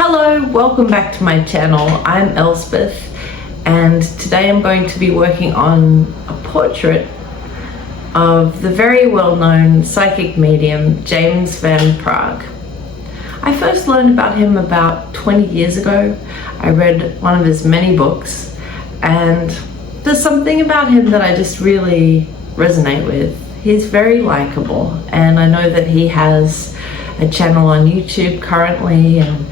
Hello, welcome back to my channel. I'm Elspeth, and today I'm going to be working on a portrait of the very well-known psychic medium James Van Praagh. I first learned about him about 20 years ago. I read one of his many books, and there's something about him that I just really resonate with. He's very likable, and I know that he has a channel on YouTube currently, and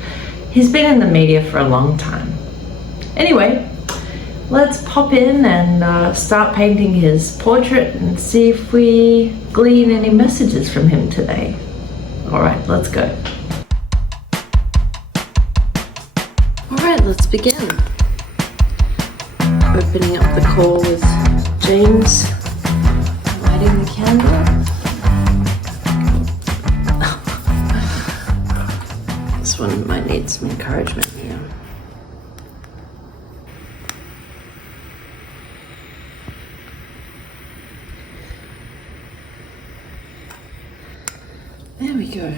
he's been in the media for a long time. Anyway, let's pop in and start painting his portrait and see if we glean any messages from him today. All right, let's go. All right, let's begin. Opening up the call with James, lighting the candle. This one might need some encouragement here. There we go.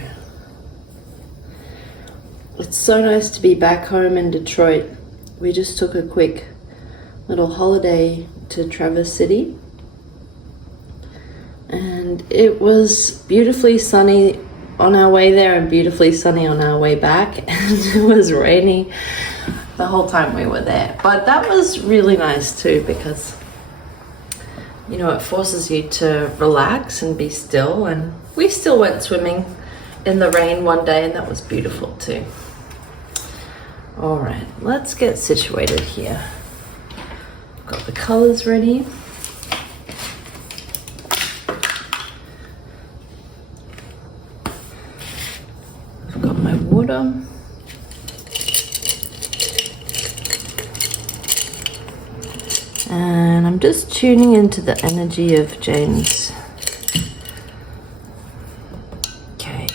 It's so nice to be back home in Detroit. We just took a quick little holiday to Traverse City, and it was beautifully sunny on our way there and beautifully sunny on our way back, and it was rainy the whole time we were there. But that was really nice too, because you know, it forces you to relax and be still. And we still went swimming in the rain one day, and that was beautiful too. All right, let's get situated here. Got the colors ready. I've got my water. And I'm just tuning into the energy of James. Okay.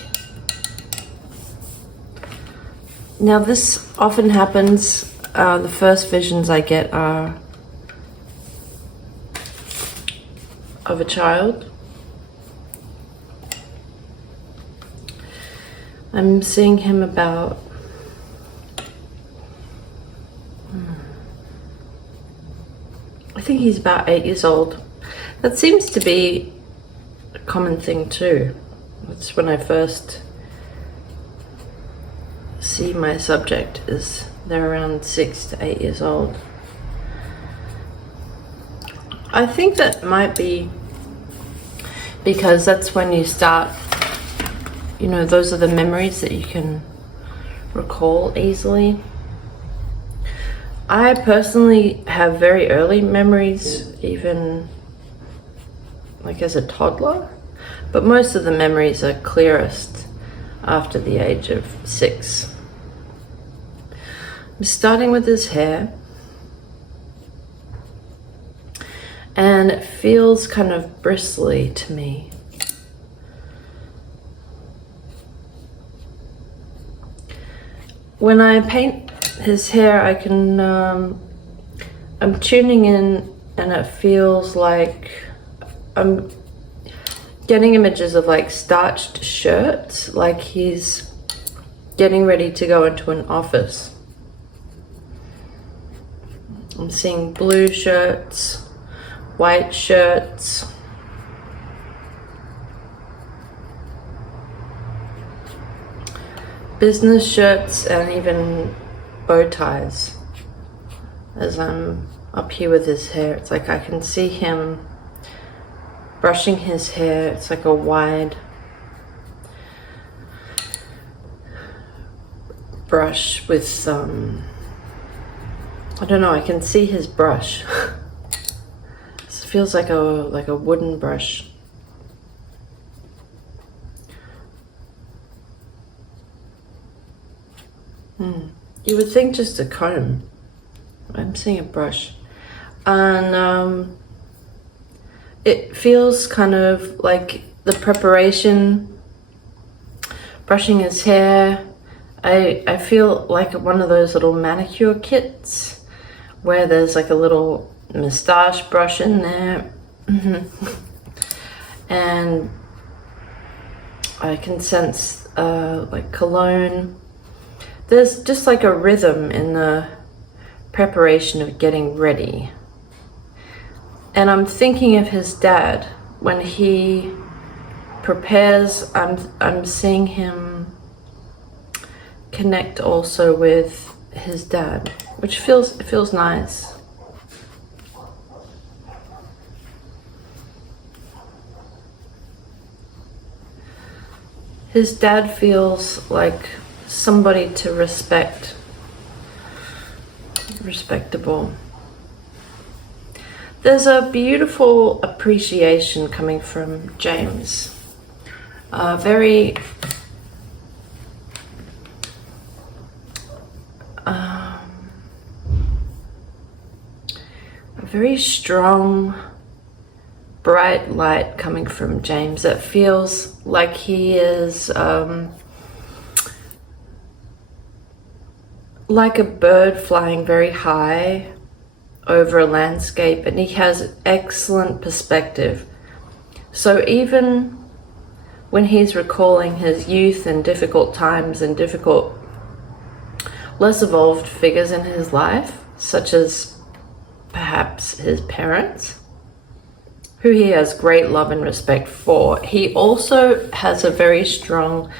Now this often happens. The first visions I get are of a child. I'm seeing him about I think he's about 8 years old. That seems to be a common thing too. That's when I first see my subject, is they're around 6 to 8 years old. I think that might be because that's when you start, you know, those are the memories that you can recall easily. I personally have very early memories, even like as a toddler, but most of the memories are clearest after the age of 6. I'm starting with his hair, and it feels kind of bristly to me. When I paint his hair, I can, I'm tuning in, and it feels like I'm getting images of like starched shirts, like he's getting ready to go into an office. I'm seeing blue shirts, white shirts, business shirts, and even bow ties. As I'm up here with his hair, it's like I can see him brushing his hair. It's like a wide brush with I don't know, I can see his brush. It feels like a wooden brush. You would think just a comb. I'm seeing a brush. And it feels kind of like the preparation, brushing his hair. I feel like one of those little manicure kits where there's like a little moustache brush in there. And I can sense like cologne. there's just like a rhythm in the preparation of getting ready. And I'm thinking of his dad. When he prepares, I'm seeing him connect also with his dad, which feels nice. His dad feels like somebody to respect, respectable. There's a beautiful appreciation coming from James. A very strong, bright light coming from James. It feels like he is like a bird flying very high over a landscape, and he has excellent perspective. So even when he's recalling his youth and difficult times and difficult, less evolved figures in his life, such as perhaps his parents, who he has great love and respect for, he also has a very strong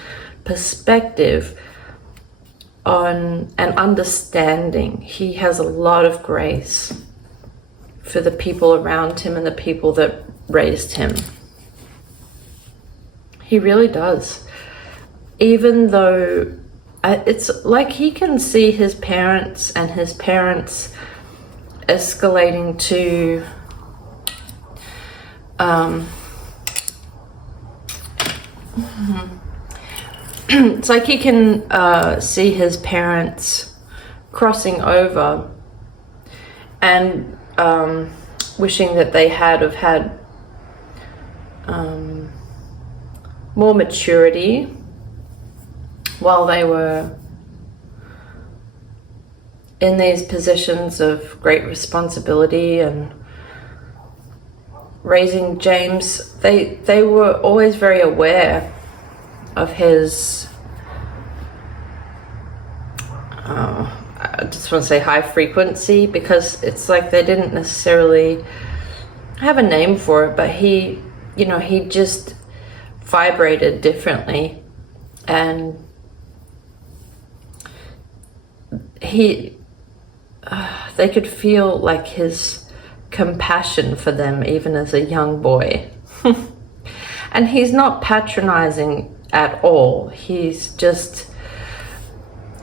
perspective on an understanding. He has a lot of grace for the people around him and the people that raised him. He really does. Even though it's like he can see his parents and his parents escalating to it's like he can see his parents crossing over and wishing that they have had more maturity while they were in these positions of great responsibility and raising James. They were always very aware of his I just want to say high frequency, because it's like they didn't necessarily have a name for it, but he just vibrated differently, and they could feel like his compassion for them even as a young boy. And he's not patronizing at all. He's just,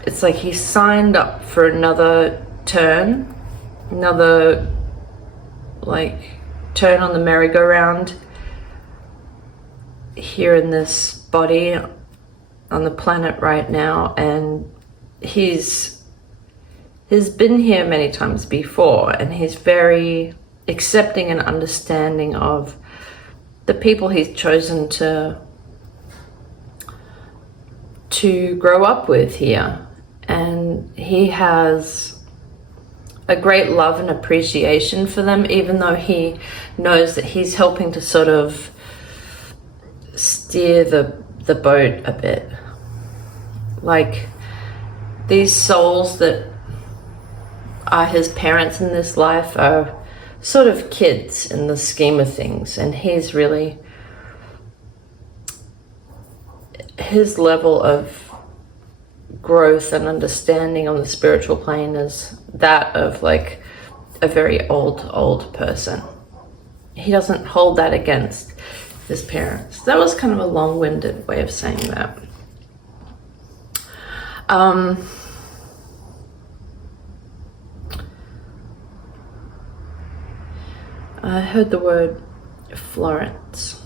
it's like he signed up for another turn, another like turn on the merry-go-round here in this body on the planet right now. And he's been here many times before, and he's very accepting and understanding of the people he's chosen to grow up with here. And he has a great love and appreciation for them, even though he knows that he's helping to sort of steer the boat a bit. Like these souls that are his parents in this life are sort of kids in the scheme of things, and he's really, his level of growth and understanding on the spiritual plane is that of like a very old person. He doesn't hold that against his parents. That was kind of a long-winded way of saying that. I heard the word Florence.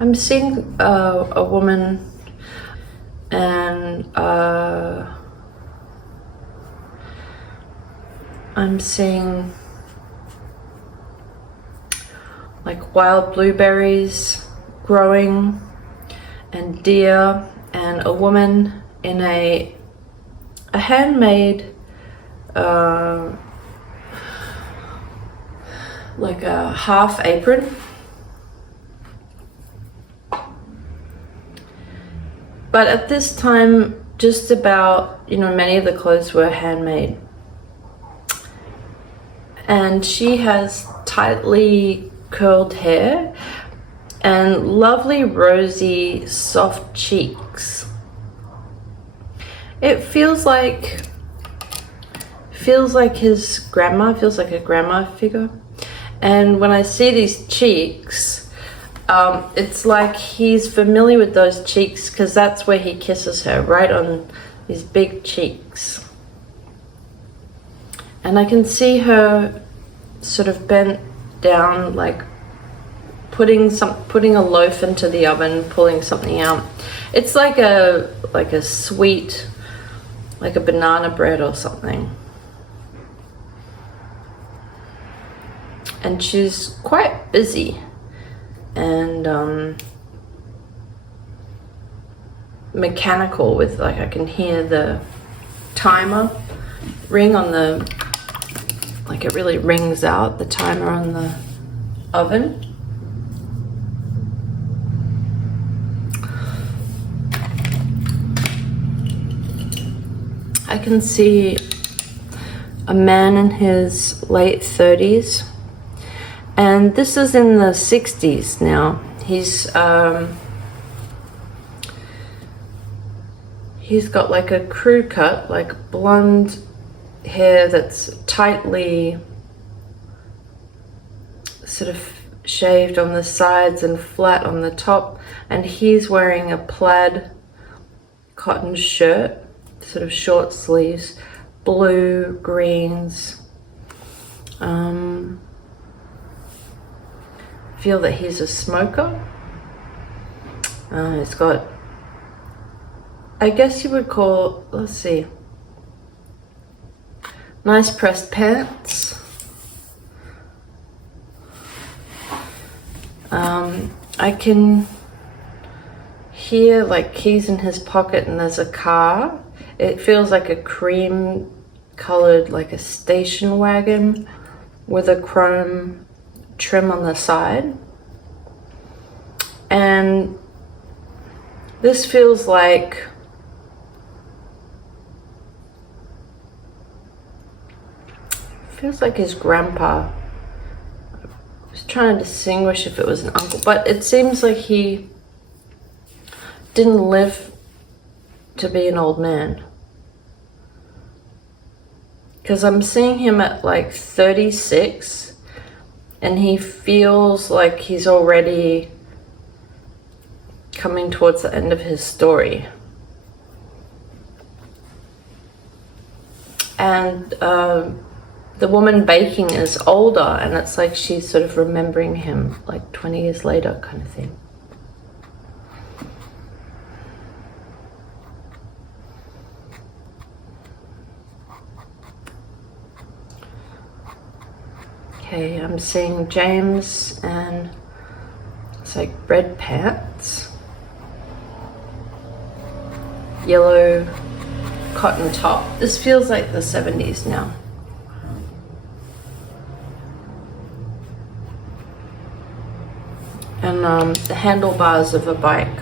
I'm seeing a woman, and I'm seeing like wild blueberries growing and deer, and a woman in a handmade like a half apron. But at this time, just about, you know, many of the clothes were handmade. And she has tightly curled hair and lovely rosy soft cheeks. It feels like his grandma, feels like a grandma figure. And when I see these cheeks, it's like he's familiar with those cheeks because that's where he kisses her, right on these big cheeks. And I can see her sort of bent down, like putting a loaf into the oven, pulling something out. It's like a sweet, like a banana bread or something. And she's quite busy and mechanical with, like, I can hear the timer ring on the, like it really rings out, the timer on the oven. I can see a man in his late 30s, and this is in the 60s now. He's got like a crew cut, like blonde hair that's tightly sort of shaved on the sides and flat on the top, and he's wearing a plaid cotton shirt, sort of short sleeves, blue, greens. Feel that he's a smoker. He's got, I guess you would call, let's see, nice pressed pants. I can hear like keys in his pocket, and there's a car. It feels like a cream colored, like a station wagon with a chrome trim on the side. And this feels like his grandpa. I was trying to distinguish if it was an uncle, but it seems like he didn't live to be an old man, because I'm seeing him at like 36, and he feels like he's already coming towards the end of his story. And the woman baking is older, and it's like she's sort of remembering him like 20 years later kind of thing. Okay, I'm seeing James, and it's like red pants, yellow cotton top. This feels like the 70s now. And the handlebars of a bike.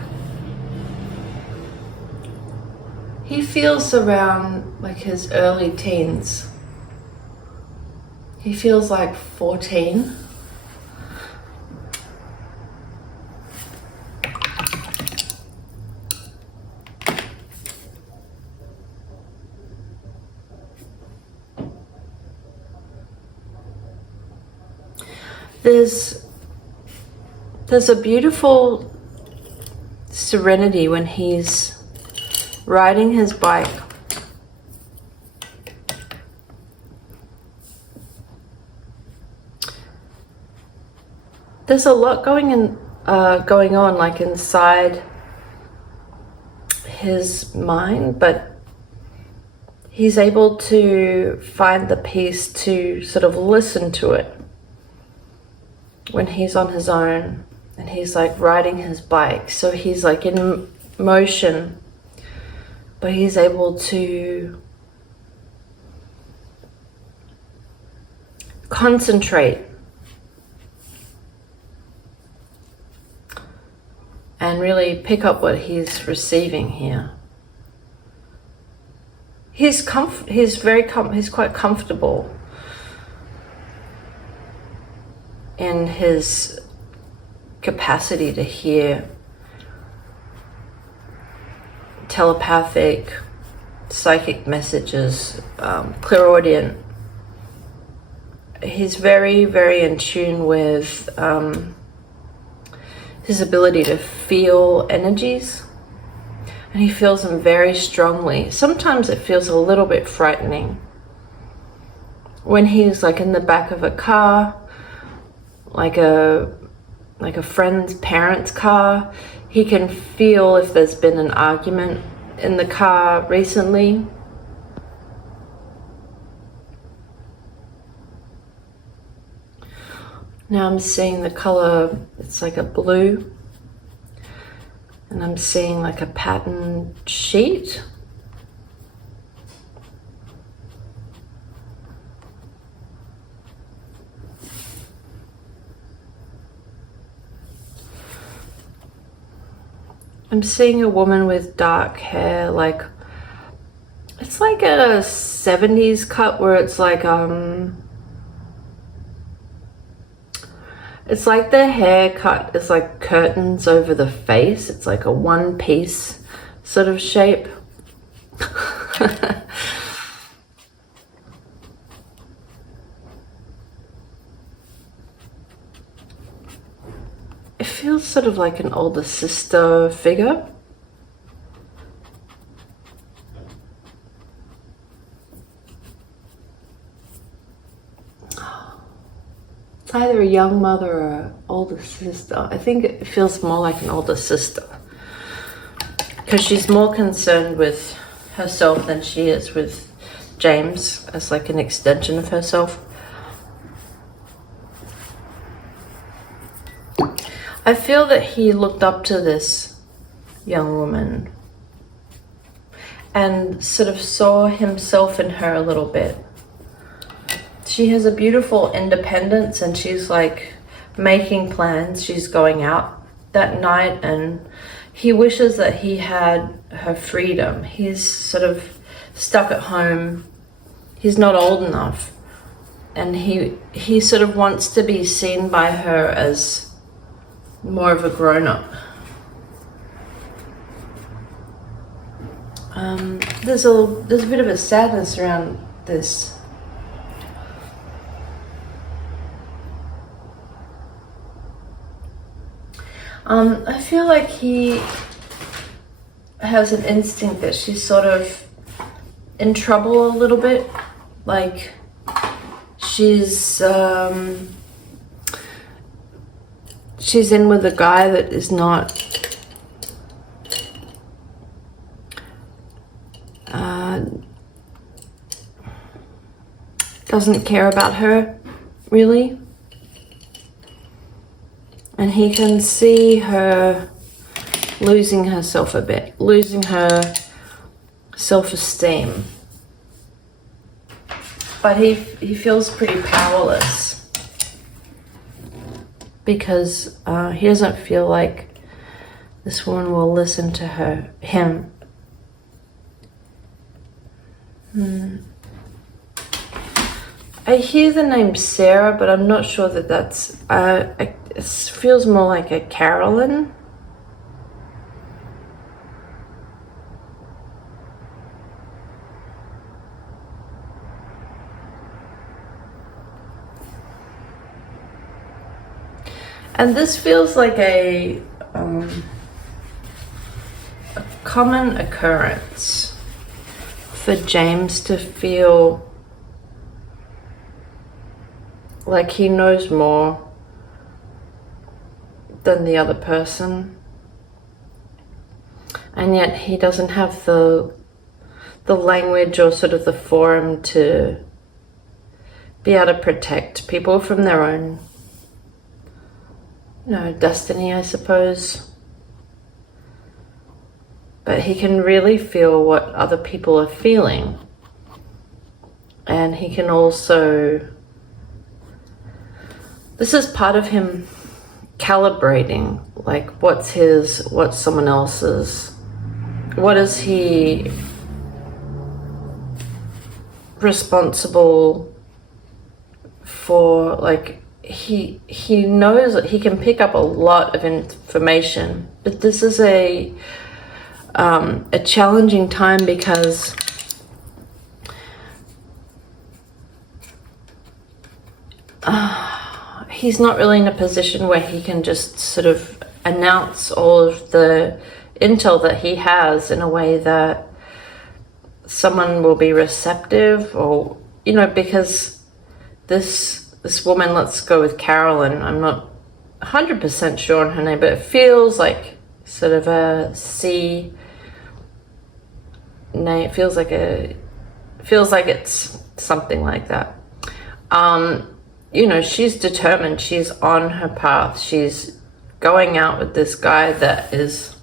He feels around like his early teens. He feels like 14. There's a beautiful serenity when he's riding his bike. There's a lot going on like inside his mind, but he's able to find the peace to sort of listen to it when he's on his own and he's like riding his bike. So he's like in motion, but he's able to concentrate and really pick up what he's receiving here. He's quite comfortable in his capacity to hear telepathic, psychic messages, clairaudient. He's very, very in tune with his ability to feel energies, and he feels them very strongly. Sometimes it feels a little bit frightening. When he's like in the back of a car, like a friend's parents' car, he can feel if there's been an argument in the car recently. Now I'm seeing the color, it's like a blue, and I'm seeing like a patterned sheet. I'm seeing a woman with dark hair, like, it's like a 70s cut where it's like, it's like the haircut is like curtains over the face. It's like a one piece sort of shape. It feels sort of like an older sister figure. It's either a young mother or an older sister. I think it feels more like an older sister, because she's more concerned with herself than she is with James as like an extension of herself. I feel that he looked up to this young woman and sort of saw himself in her a little bit. She has a beautiful independence, and she's like making plans. She's going out that night, and he wishes that he had her freedom. He's sort of stuck at home. He's not old enough, and he sort of wants to be seen by her as more of a grown-up. There's a bit of a sadness around this. I feel like he has an instinct that she's sort of in trouble a little bit. Like she's in with a guy that is not doesn't care about her really. And he can see her losing herself a bit, losing her self-esteem. But he feels pretty powerless because he doesn't feel like this woman will listen to him. I hear the name Sarah, but I'm not sure that that's... it feels more like a Carolyn. And this feels like a common occurrence for James to feel like he knows more than the other person, and yet he doesn't have the language or sort of the forum to be able to protect people from their own, destiny, I suppose. But he can really feel what other people are feeling, and he can also, this is part of him calibrating, like what's his, what's someone else's, what is he responsible for. Like he knows that he can pick up a lot of information, but this is a challenging time because he's not really in a position where he can just sort of announce all of the intel that he has in a way that someone will be receptive, or, you know, because this woman, let's go with Carolyn, I'm not 100% sure on her name, but it feels like sort of a C name. It feels like it's something like that. You know, she's determined, she's on her path, she's going out with this guy that is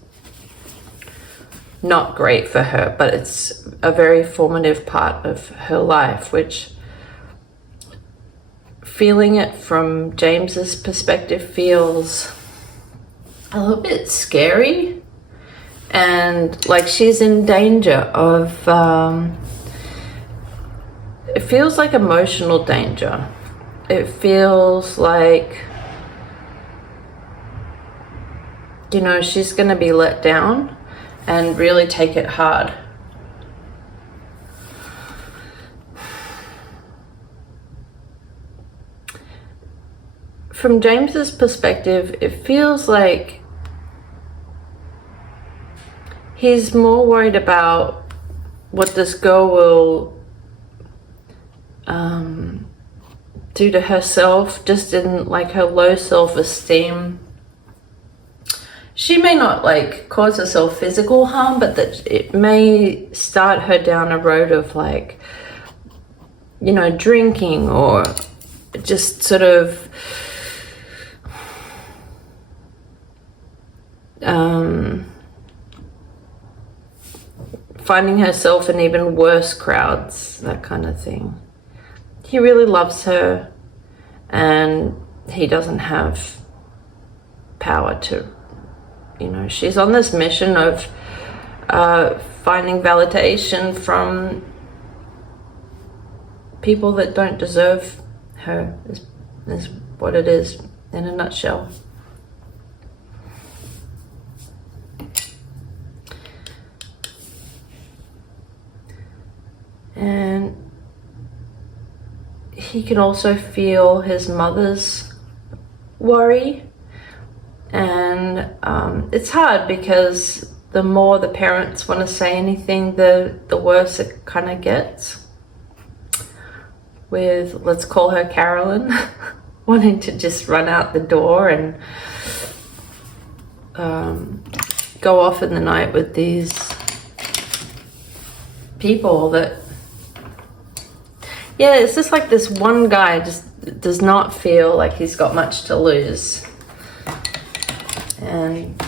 not great for her, but it's a very formative part of her life, which, feeling it from James's perspective, feels a little bit scary, and like she's in danger of, it feels like emotional danger. It feels like, you know, she's going to be let down and really take it hard. From James's perspective, it feels like he's more worried about what this girl will do to herself, just in like her low self-esteem. She may not like cause herself physical harm, but that it may start her down a road of like, you know, drinking, or just sort of finding herself in even worse crowds, that kind of thing. He really loves her, and he doesn't have power to, you know, she's on this mission of finding validation from people that don't deserve her, is what it is in a nutshell. And he can also feel his mother's worry, and it's hard because the more the parents want to say anything, the worse it kind of gets. With, let's call her Carolyn, wanting to just run out the door and go off in the night with these people that, yeah, it's just like this one guy just does not feel like he's got much to lose. And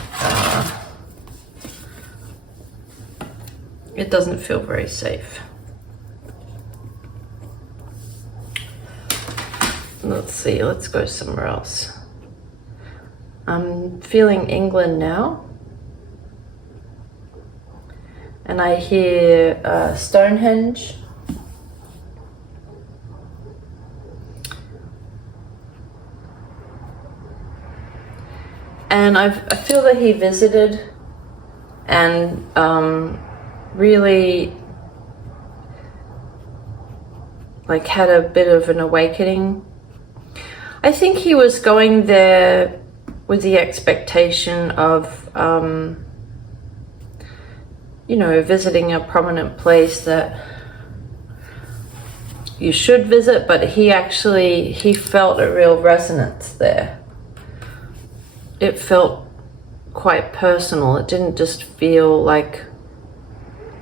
it doesn't feel very safe. Let's see, let's go somewhere else. I'm feeling England now. And I hear Stonehenge. And I feel that he visited and really like had a bit of an awakening. I think he was going there with the expectation of, you know, visiting a prominent place that you should visit, but he felt a real resonance there. It felt quite personal. It didn't just feel like,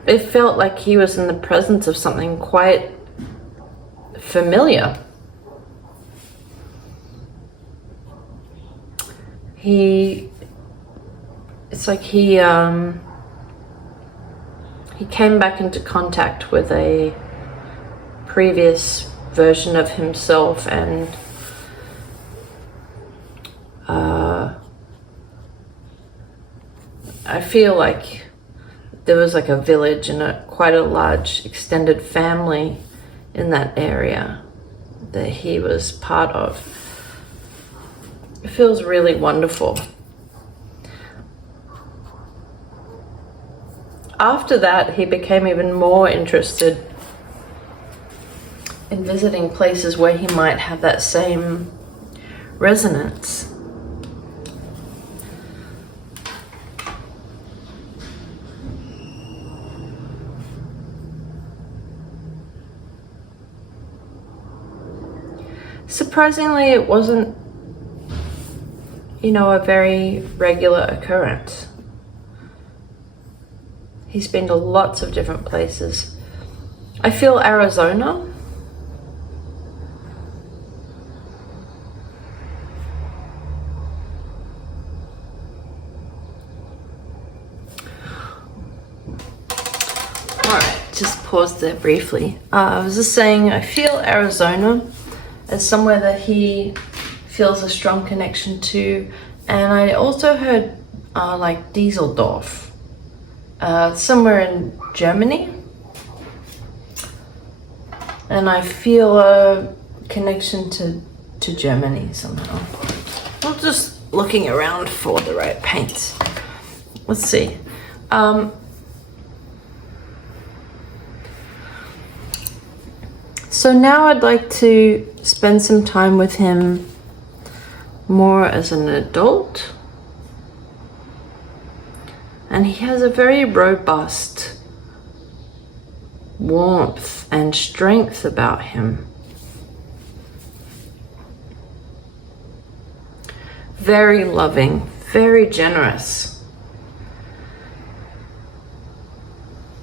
it felt like he was in the presence of something quite familiar. It's like he came back into contact with a previous version of himself, and I feel like there was like a village and quite a large extended family in that area that he was part of. It feels really wonderful. After that, he became even more interested in visiting places where he might have that same resonance. Surprisingly, it wasn't, a very regular occurrence. He's been to lots of different places. I feel Arizona. Alright, just pause there briefly. I was just saying, I feel Arizona as somewhere that he feels a strong connection to. And I also heard like Dieseldorf, somewhere in Germany. And I feel a connection to Germany somehow. I'm just looking around for the right paints. Let's see. So now I'd like to spend some time with him more as an adult. And he has a very robust warmth and strength about him. Very loving, very generous,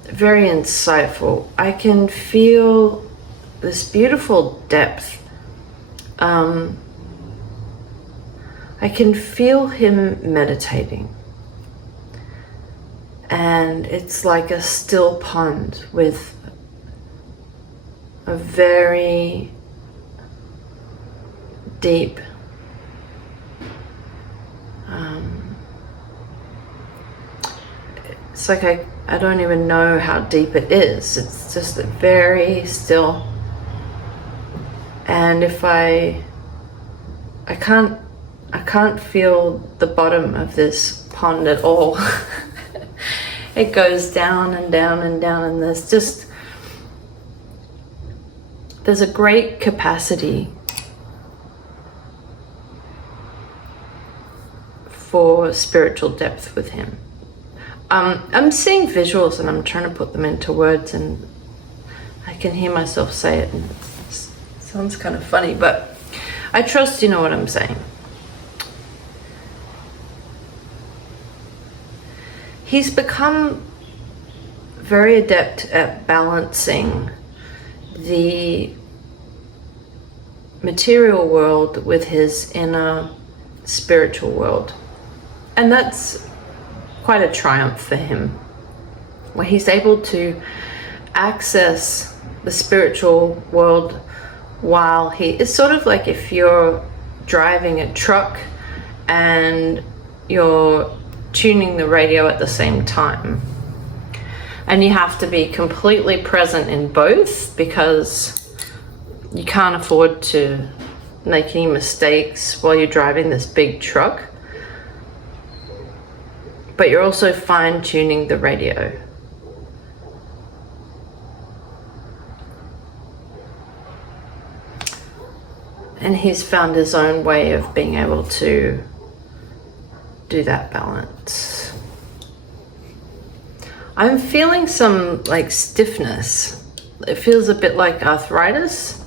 very insightful. I can feel this beautiful depth. I can feel him meditating. And it's like a still pond with a very deep it's like I don't even know how deep it is. It's just very still. And if I can't feel the bottom of this pond at all. It goes down and down and down, and there's a great capacity for spiritual depth with him. I'm seeing visuals and I'm trying to put them into words, and I can hear myself say it, and it sounds kind of funny, but I trust you know what I'm saying. He's become very adept at balancing the material world with his inner spiritual world. And that's quite a triumph for him, where he's able to access the spiritual world while it's sort of like if you're driving a truck and you're tuning the radio at the same time, and you have to be completely present in both because you can't afford to make any mistakes while you're driving this big truck, but you're also fine-tuning the radio. And he's found his own way of being able to do that balance. I'm feeling some like stiffness. It feels a bit like arthritis.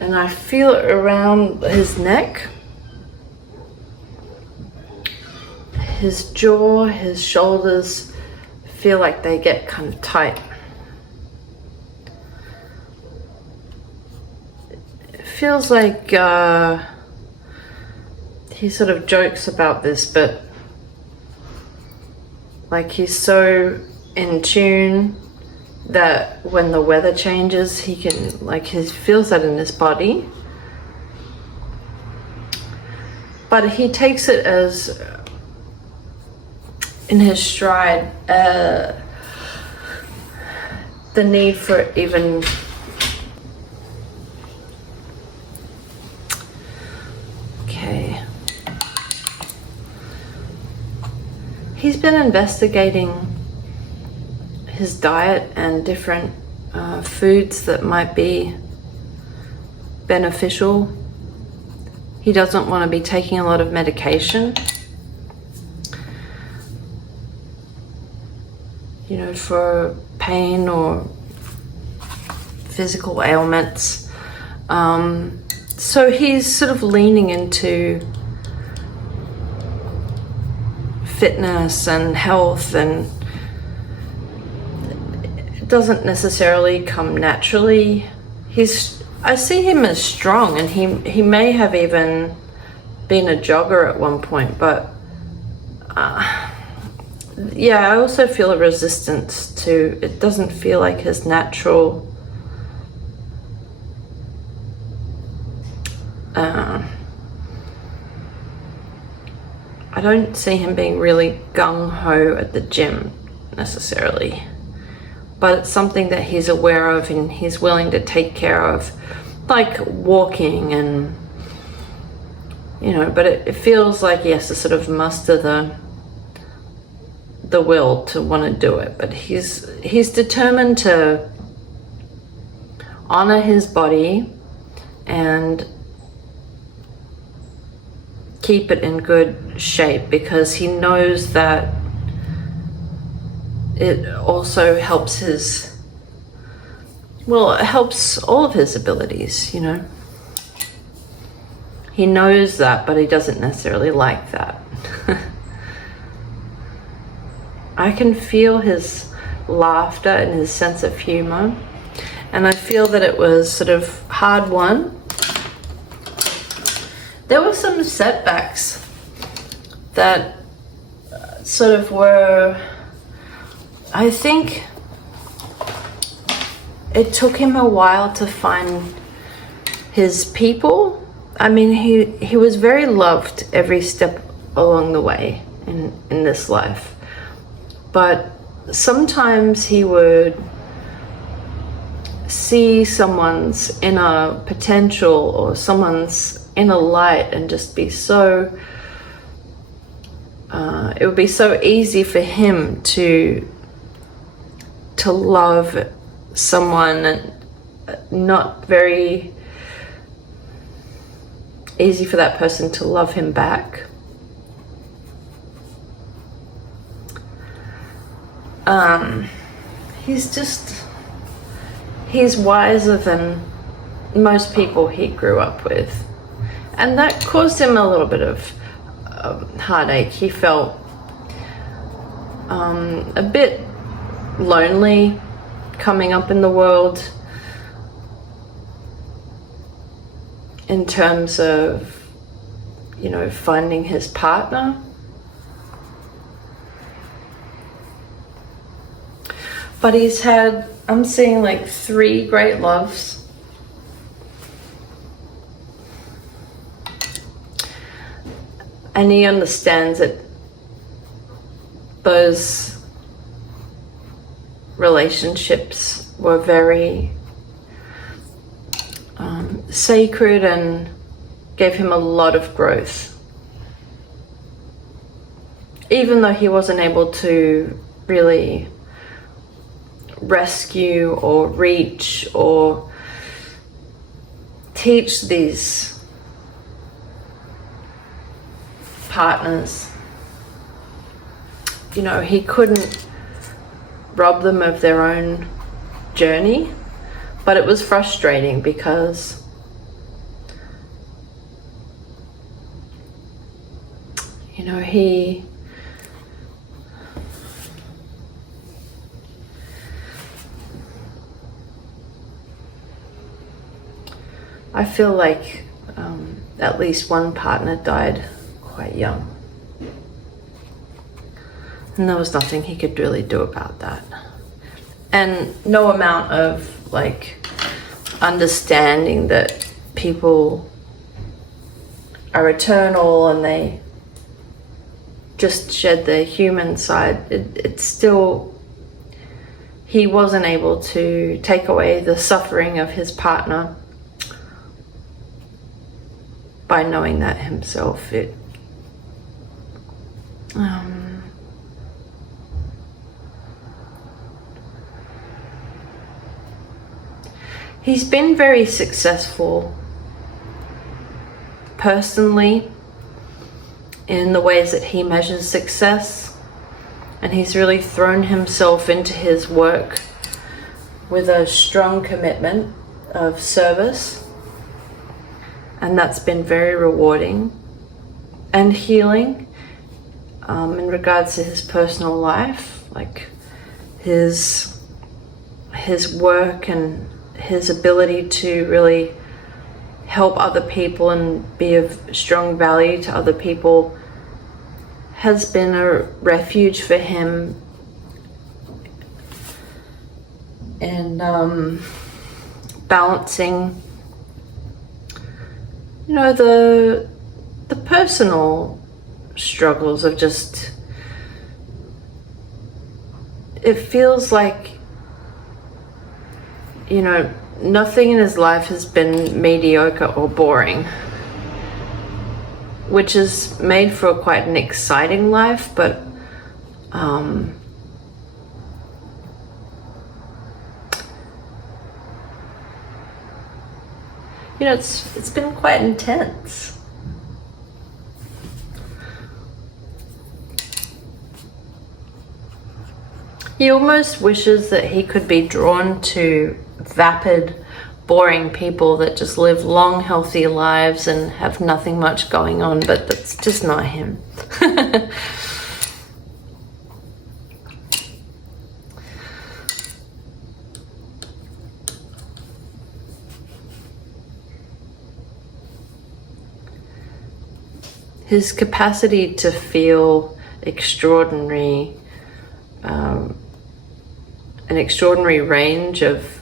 And I feel it around his neck, his jaw, his shoulders feel like they get kind of tight. It feels like he sort of jokes about this, but like he's so in tune that when the weather changes, he can, like, he feels that in his body. But he takes it as in his stride the need for even he's been investigating his diet and different foods that might be beneficial. He doesn't want to be taking a lot of medication, you know, for pain or physical ailments. So he's sort of leaning into fitness and health, and it doesn't necessarily come naturally. I see him as strong, and he may have even been a jogger at one point, but yeah, I also feel a resistance to it. Doesn't feel like his natural I don't see him being really gung-ho at the gym necessarily, but it's something that he's aware of and he's willing to take care of, like walking and, you know, but it feels like he has to sort of muster the will to want to do it. But he's determined to honor his body and keep it in good shape, because he knows that it also helps it helps all of his abilities, you know. He knows that, but he doesn't necessarily like that. I can feel his laughter and his sense of humor, and I feel that it was sort of hard won. There were some setbacks that sort of were, I think it took him a while to find his people. I mean, he was very loved every step along the way in this life. But sometimes he would see someone's inner potential or someone's inner light and just be so, it would be so easy for him to love someone, and not very easy for that person to love him back. He's wiser than most people he grew up with, and that caused him a little bit of heartache. He felt a bit lonely coming up in the world in terms of, you know, finding his partner. But he's had, I'm seeing like 3 great loves. And he understands that those relationships were very sacred and gave him a lot of growth. Even though he wasn't able to really rescue or reach or teach these partners, you know, he couldn't rob them of their own journey. But it was frustrating because, you know, I feel like at least one partner died quite young. And there was nothing he could really do about that. And no amount of like understanding that people are eternal and they just shed their human side, it's still, he wasn't able to take away the suffering of his partner by knowing that himself. He's been very successful personally in the ways that he measures success, and he's really thrown himself into his work with a strong commitment of service, and that's been very rewarding and healing in regards to his personal life, like his work and his ability to really help other people and be of strong value to other people has been a refuge for him in balancing, you know, the personal struggles of just, it feels like, you know, nothing in his life has been mediocre or boring, which has made for quite an exciting life, but you know, it's been quite intense. He almost wishes that he could be drawn to vapid, boring people that just live long, healthy lives and have nothing much going on, but that's just not him. His capacity to feel extraordinary, an extraordinary range of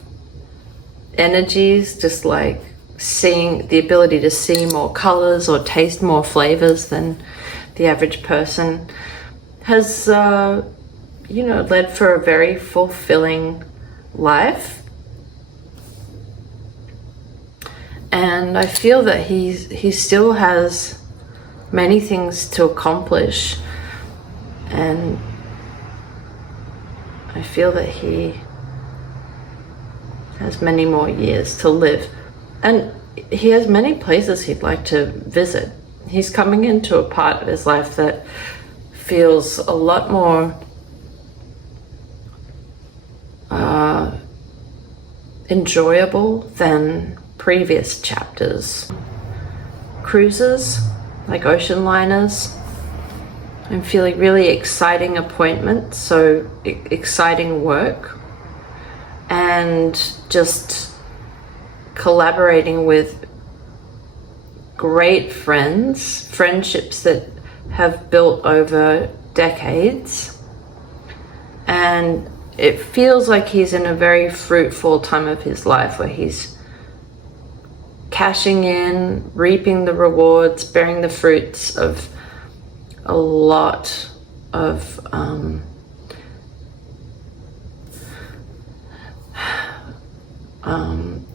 energies, just like seeing the ability to see more colors or taste more flavors than the average person, has you know, led for a very fulfilling life. And I feel that he still has many things to accomplish, and I feel that he has many more years to live, and he has many places he'd like to visit. He's coming into a part of his life that feels a lot more enjoyable than previous chapters. Cruises, like ocean liners. I'm feeling really exciting appointments, so exciting work, and just collaborating with great friendships that have built over decades. And it feels like he's in a very fruitful time of his life where he's cashing in, reaping the rewards, bearing the fruits of a lot of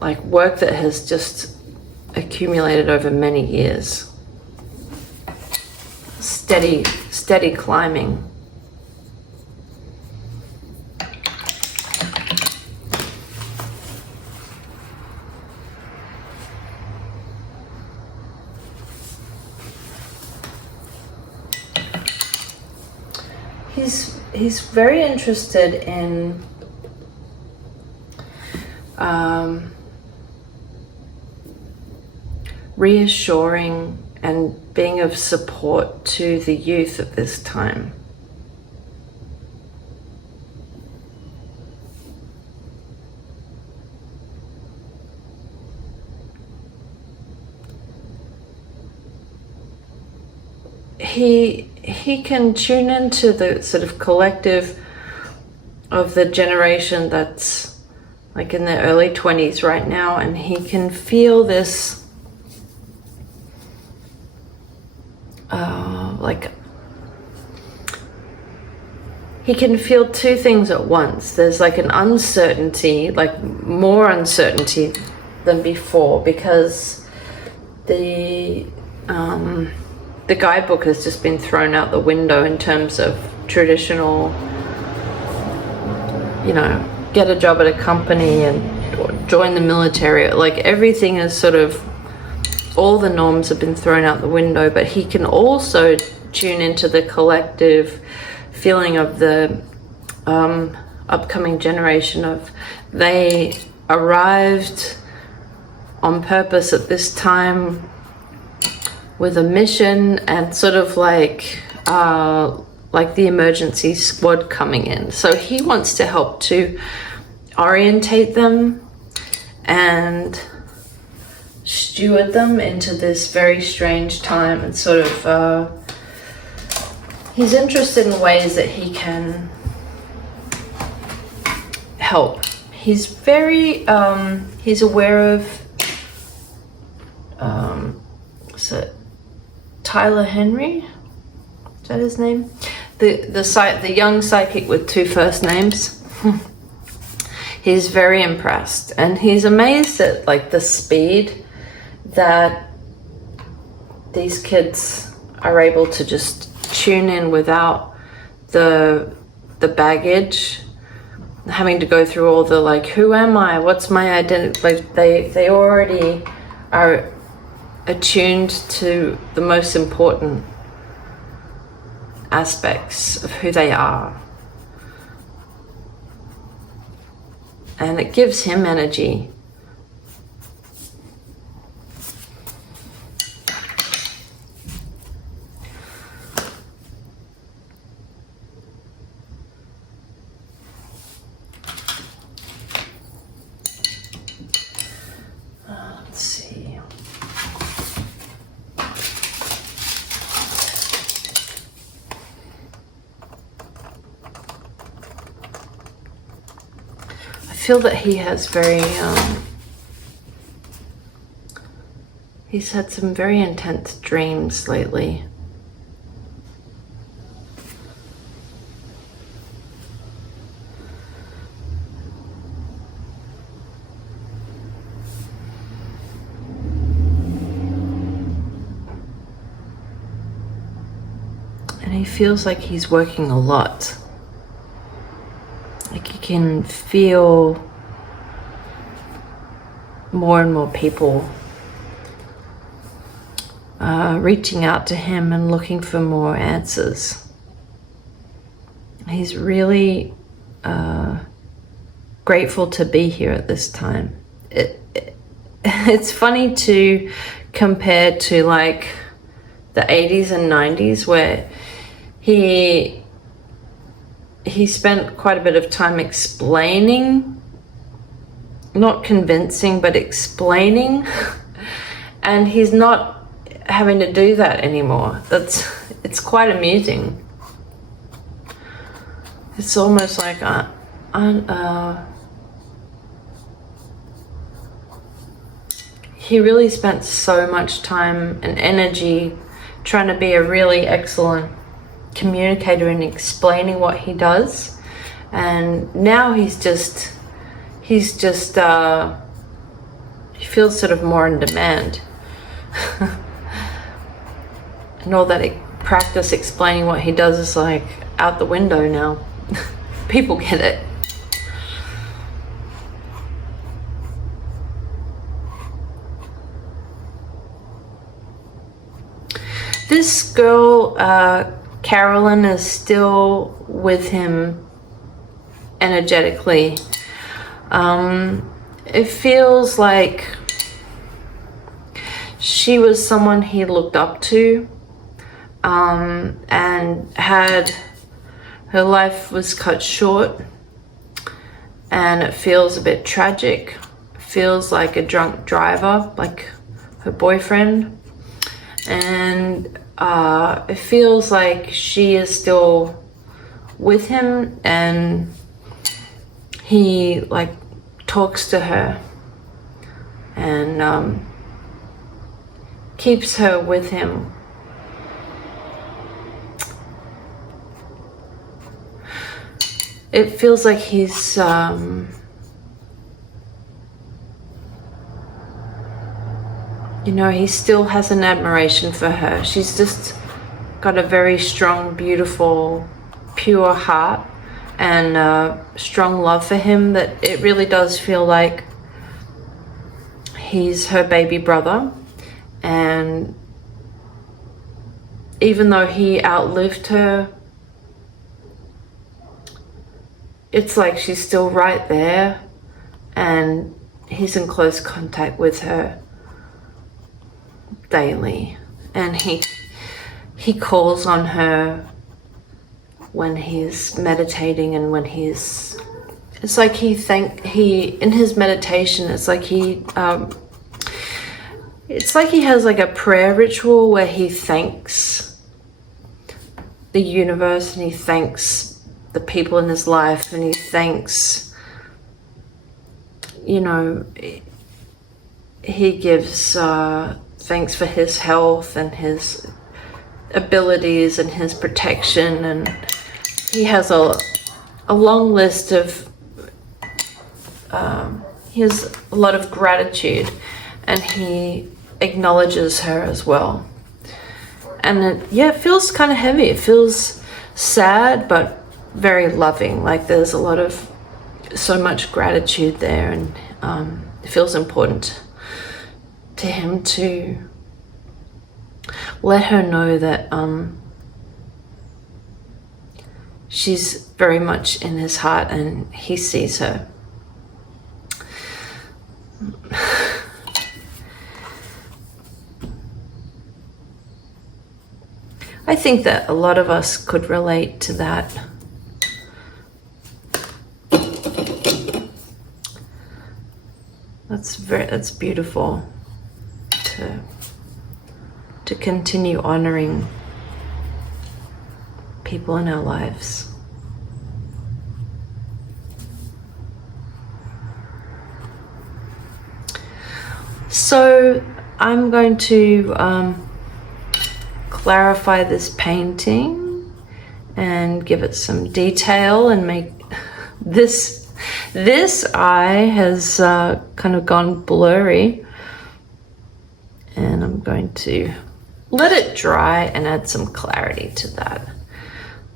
like work that has just accumulated over many years. Steady climbing. He's very interested in reassuring and being of support to the youth at this time. He can tune into the sort of collective of the generation that's like in their early 20s right now, and he can feel this like he can feel two things at once. There's like an uncertainty, like more uncertainty than before, because the guidebook has just been thrown out the window in terms of traditional, you know, get a job at a company and join the military. Like everything is sort of, all the norms have been thrown out the window, but he can also tune into the collective feeling of the upcoming generation of, they arrived on purpose at this time with a mission, and sort of like the emergency squad coming in. So he wants to help to orientate them and steward them into this very strange time, and sort of he's interested in ways that he can help. He's very he's aware of so Tyler Henry, is that his name? The young psychic with two first names. He's very impressed, and he's amazed at like the speed that these kids are able to just tune in without the baggage, having to go through all the like, who am I? What's my identity? Like they already are attuned to the most important aspects of who they are. And it gives him energy. Let's see. I feel that he has very, he's had some very intense dreams lately. And he feels like he's working a lot. Like you can feel more and more people reaching out to him and looking for more answers. He's really grateful to be here at this time. It's funny to compare to like the 80s and 90s, where he spent quite a bit of time explaining, not convincing, but explaining. And he's not having to do that anymore. It's quite amusing. It's almost like he really spent so much time and energy trying to be a really excellent communicator and explaining what he does, and now he feels sort of more in demand. And all that practice explaining what he does is like out the window now. People get it. This girl, Carolyn, is still with him energetically. It feels like she was someone he looked up to, and her life was cut short, and it feels a bit tragic. It feels like a drunk driver, like her boyfriend. And it feels like she is still with him, and he like talks to her and keeps her with him. it feels like he's you know, he still has an admiration for her. She's just got a very strong, beautiful, pure heart and strong love for him, that it really does feel like he's her baby brother. And even though he outlived her, it's like she's still right there and he's in close contact with her daily, and he calls on her when he's meditating, and when it's like he in his meditation, it's like he has like a prayer ritual where he thanks the universe, and he thanks the people in his life, and he thanks, you know, he gives thanks for his health and his abilities and his protection, and he has a long list of he has a lot of gratitude, and he acknowledges her as well. And it feels kind of heavy. It feels sad but very loving, like there's so much gratitude there, and it feels important to him to let her know that she's very much in his heart and he sees her. I think that a lot of us could relate to that. That's beautiful to continue honoring people in our lives. So I'm going to clarify this painting and give it some detail and make this eye has kind of gone blurry, and I'm going to let it dry and add some clarity to that.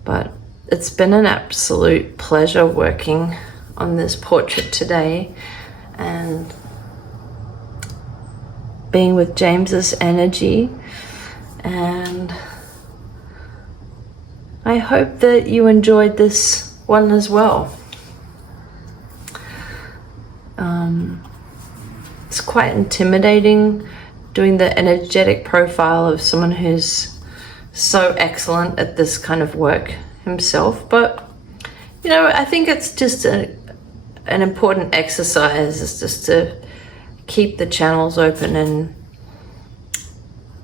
But it's been an absolute pleasure working on this portrait today and being with James's energy, and I hope that you enjoyed this one as well. It's quite intimidating doing the energetic profile of someone who's so excellent at this kind of work himself, but you know, I think it's just an important exercise, is just to keep the channels open and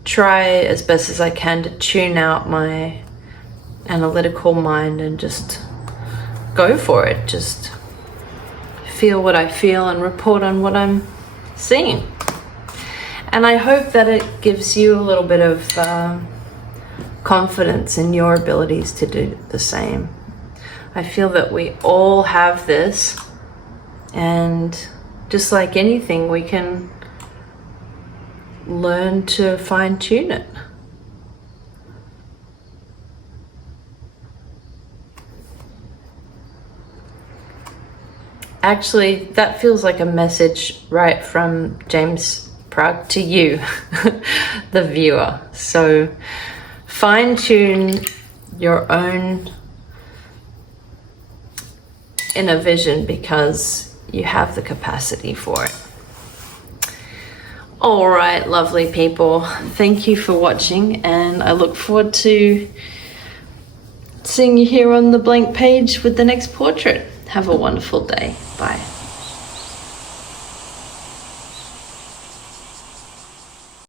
try as best as I can to tune out my analytical mind and just go for it. Just feel what I feel and report on what I'm seeing. And I hope that it gives you a little bit of confidence in your abilities to do the same. I feel that we all have this, and just like anything, we can learn to fine-tune it. Actually, that feels like a message right from James Praagh to you, the viewer. So fine-tune your own inner vision, because you have the capacity for it. All right, lovely people, thank you for watching, and I look forward to seeing you here on the blank page with the next portrait. Have a wonderful day. Bye.